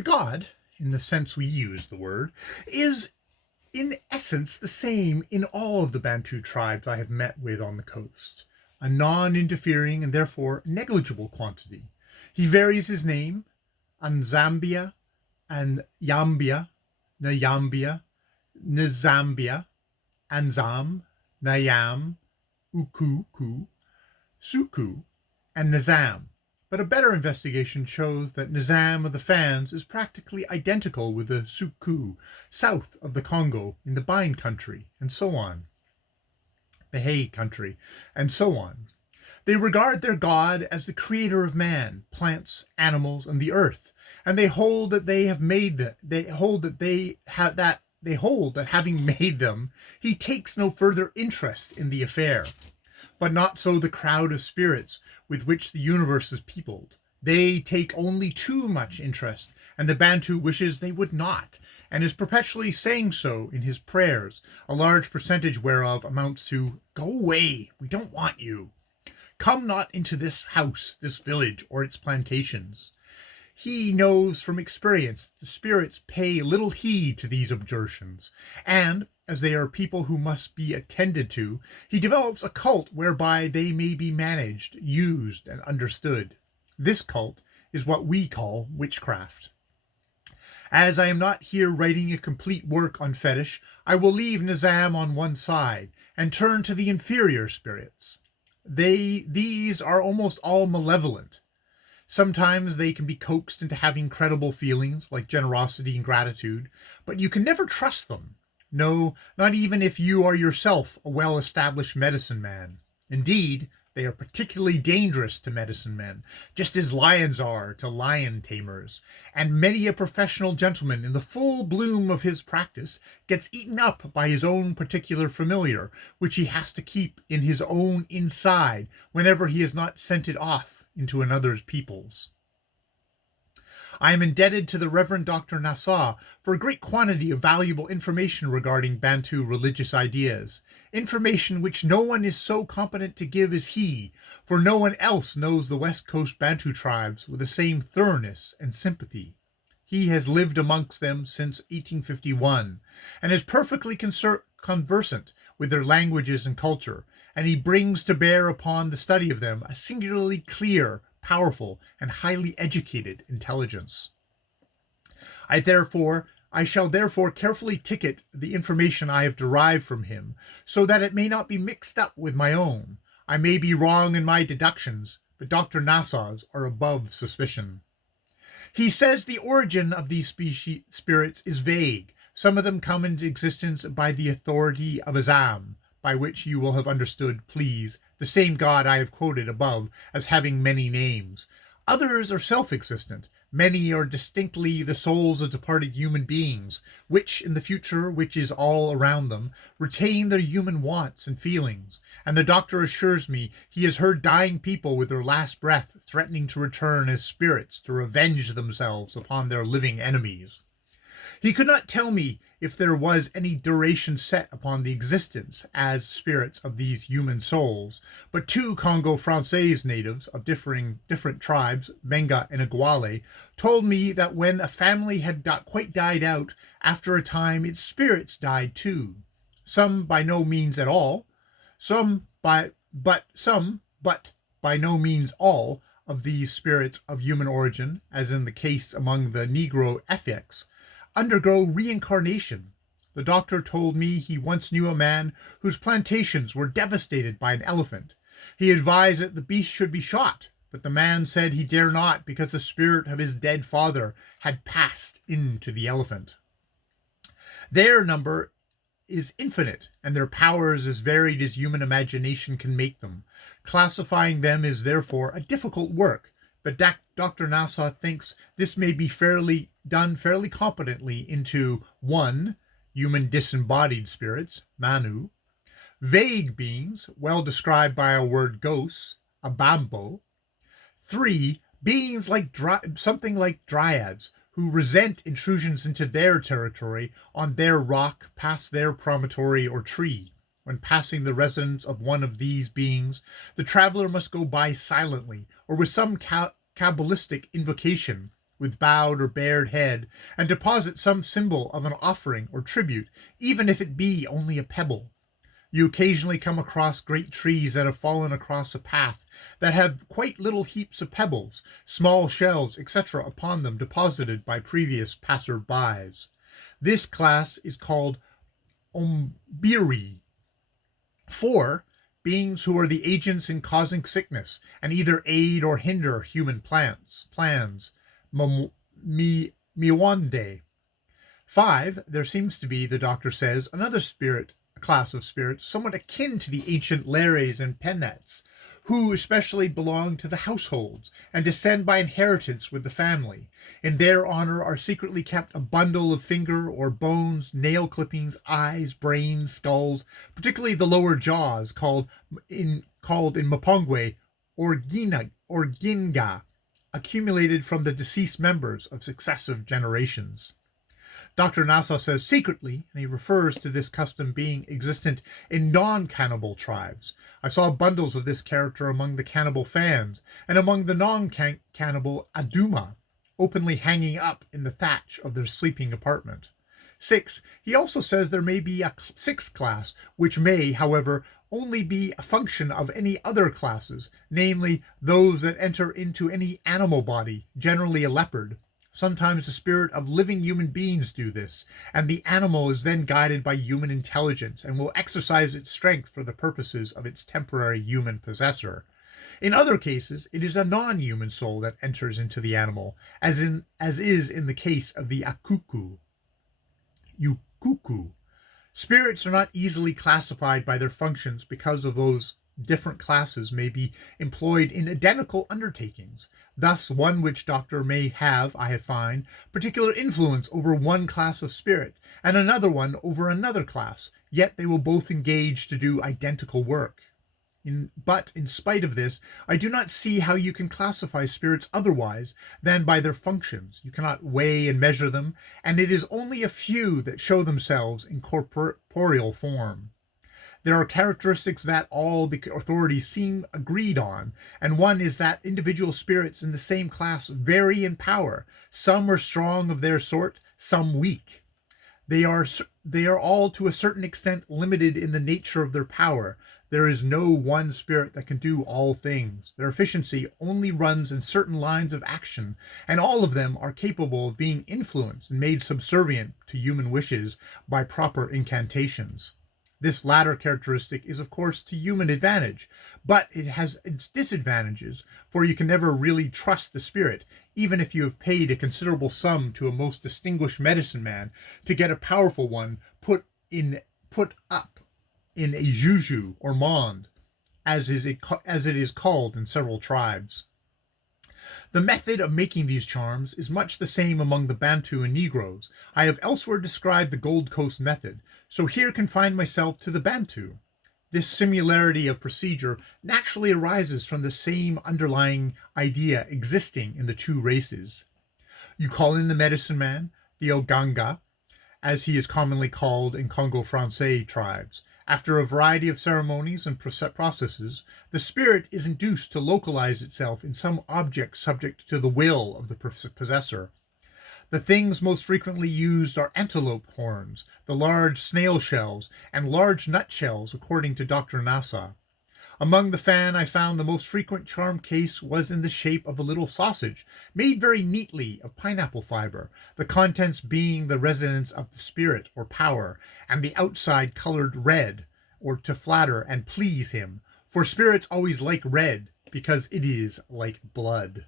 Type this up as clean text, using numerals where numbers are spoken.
The god, in the sense we use the word, is in essence the same in all of the Bantu tribes I have met with on the coast, a non-interfering and therefore negligible quantity. He varies his name, Anzambia and Yambia, Nyambia, Nzambia, Anzam, Nayam, Ukuku, Suku, and Nizam. But a better investigation shows that Nizam of the Fans is practically identical with the Suku south of the Congo in the Bine country, and so on. Behe country, and so on. They regard their god as the creator of man, plants, animals, and the earth, and they hold that having made them, he takes no further interest in the affair. But not so the crowd of spirits with which the universe is peopled. They take only too much interest, and the Bantu wishes they would not, and is perpetually saying so in his prayers, a large percentage whereof amounts to, "Go away, we don't want you. Come not into this house, this village, or its plantations." He knows from experience that the spirits pay little heed to these objurtions, and, as they are people who must be attended to, he develops a cult whereby they may be managed, used, and understood. This cult is what we call witchcraft. As I am not here writing a complete work on fetish, I will leave Nizam on one side, and turn to the inferior spirits. These are almost all malevolent. Sometimes they can be coaxed into having credible feelings like generosity and gratitude, but you can never trust them. No, not even if you are yourself a well-established medicine man. Indeed, they are particularly dangerous to medicine men, just as lions are to lion tamers, and many a professional gentleman in the full bloom of his practice gets eaten up by his own particular familiar, which he has to keep in his own inside whenever he has not sent it off into another's people's. I am indebted to the Reverend Dr. Nassau for a great quantity of valuable information regarding Bantu religious ideas, information which no one is so competent to give as he, for no one else knows the West Coast Bantu tribes with the same thoroughness and sympathy. He has lived amongst them since 1851, and is perfectly conversant with their languages and culture, and he brings to bear upon the study of them a singularly clear, powerful, and highly educated intelligence. I shall therefore carefully ticket the information I have derived from him, so that it may not be mixed up with my own. I may be wrong in my deductions, but Dr. Nassau's are above suspicion. He says the origin of these spirits is vague. Some of them come into existence by the authority of Azam, by which you will have understood, please, the same God I have quoted above as having many names. Others are self-existent. Many are distinctly the souls of departed human beings, which in the future, which is all around them, retain their human wants and feelings. And the doctor assures me he has heard dying people with their last breath threatening to return as spirits to revenge themselves upon their living enemies. He could not tell me if there was any duration set upon the existence as spirits of these human souls, but two Congo Francais natives of different tribes, Menga and Iguale, told me that when a family had quite died out, after a time its spirits died too. Some by no means at all, but by no means all of these spirits of human origin, as in the case among the Negro Ftsh, undergo reincarnation. The doctor told me he once knew a man whose plantations were devastated by an elephant. He advised that the beast should be shot, but the man said he dare not because the spirit of his dead father had passed into the elephant. Their number is infinite, and their powers as varied as human imagination can make them. Classifying them is therefore a difficult work, but Dr. Nassau thinks this may be done fairly competently into 1. Human disembodied spirits, Manu; vague beings, well described by our word ghosts, Abambo; 3. Beings like something like dryads, who resent intrusions into their territory on their rock, past their promontory or tree. When passing the residence of one of these beings, the traveler must go by silently, or with some Kabbalistic invocation, with bowed or bared head, and deposit some symbol of an offering or tribute, even if it be only a pebble. You occasionally come across great trees that have fallen across a path that have quite little heaps of pebbles, small shells, etc. upon them deposited by previous passers-bys. This class is called Ombiri. 4. Beings who are the agents in causing sickness and either aid or hinder human plans. Miwande. 5. There seems to be, the doctor says, another class of spirits somewhat akin to the ancient Lares and Penates, who especially belong to the households and descend by inheritance with the family. In their honor are secretly kept a bundle of finger or bones, nail clippings, eyes, brains, skulls, particularly the lower jaws, called in Mapongwe Orginga, accumulated from the deceased members of successive generations. Dr. Nassau says secretly, and he refers to this custom being existent in non-cannibal tribes. I saw bundles of this character among the cannibal Fans and among the non-cannibal Aduma, openly hanging up in the thatch of their sleeping apartment. 6. He also says there may be a sixth class, which may, however, only be a function of any other classes, namely those that enter into any animal body, generally a leopard. Sometimes the spirit of living human beings do this, and the animal is then guided by human intelligence and will exercise its strength for the purposes of its temporary human possessor. In other cases, it is a non-human soul that enters into the animal, as is in the case of the Ukuku. Spirits are not easily classified by their functions because of those different classes may be employed in identical undertakings. Thus, one witch doctor may have, I have found, particular influence over one class of spirit, and another one over another class, yet they will both engage to do identical work. But in spite of this, I do not see how you can classify spirits otherwise than by their functions. You cannot weigh and measure them, and it is only a few that show themselves in corporeal form. There are characteristics that all the authorities seem agreed on, and one is that individual spirits in the same class vary in power. Some are strong of their sort, some weak. They are all to a certain extent limited in the nature of their power. There is no one spirit that can do all things. Their efficiency only runs in certain lines of action, and all of them are capable of being influenced and made subservient to human wishes by proper incantations. This latter characteristic is of course to human advantage, but it has its disadvantages, for you can never really trust the spirit, even if you have paid a considerable sum to a most distinguished medicine man to get a powerful one put up in a juju or mond, as it is called in several tribes. The method of making these charms is much the same among the Bantu and Negroes. I have elsewhere described the Gold Coast method, so here confine myself to the Bantu. This similarity of procedure naturally arises from the same underlying idea existing in the two races. You call in the medicine man, the Oganga, as he is commonly called in Congo-Francais tribes. After a variety of ceremonies and processes, the spirit is induced to localize itself in some object subject to the will of the possessor. The things most frequently used are antelope horns, the large snail shells, and large nut shells, according to Dr. Nassau. Among the Fan, I found the most frequent charm case was in the shape of a little sausage, made very neatly of pineapple fiber, the contents being the residence of the spirit or power, and the outside colored red, or to flatter and please him, for spirits always like red, because it is like blood.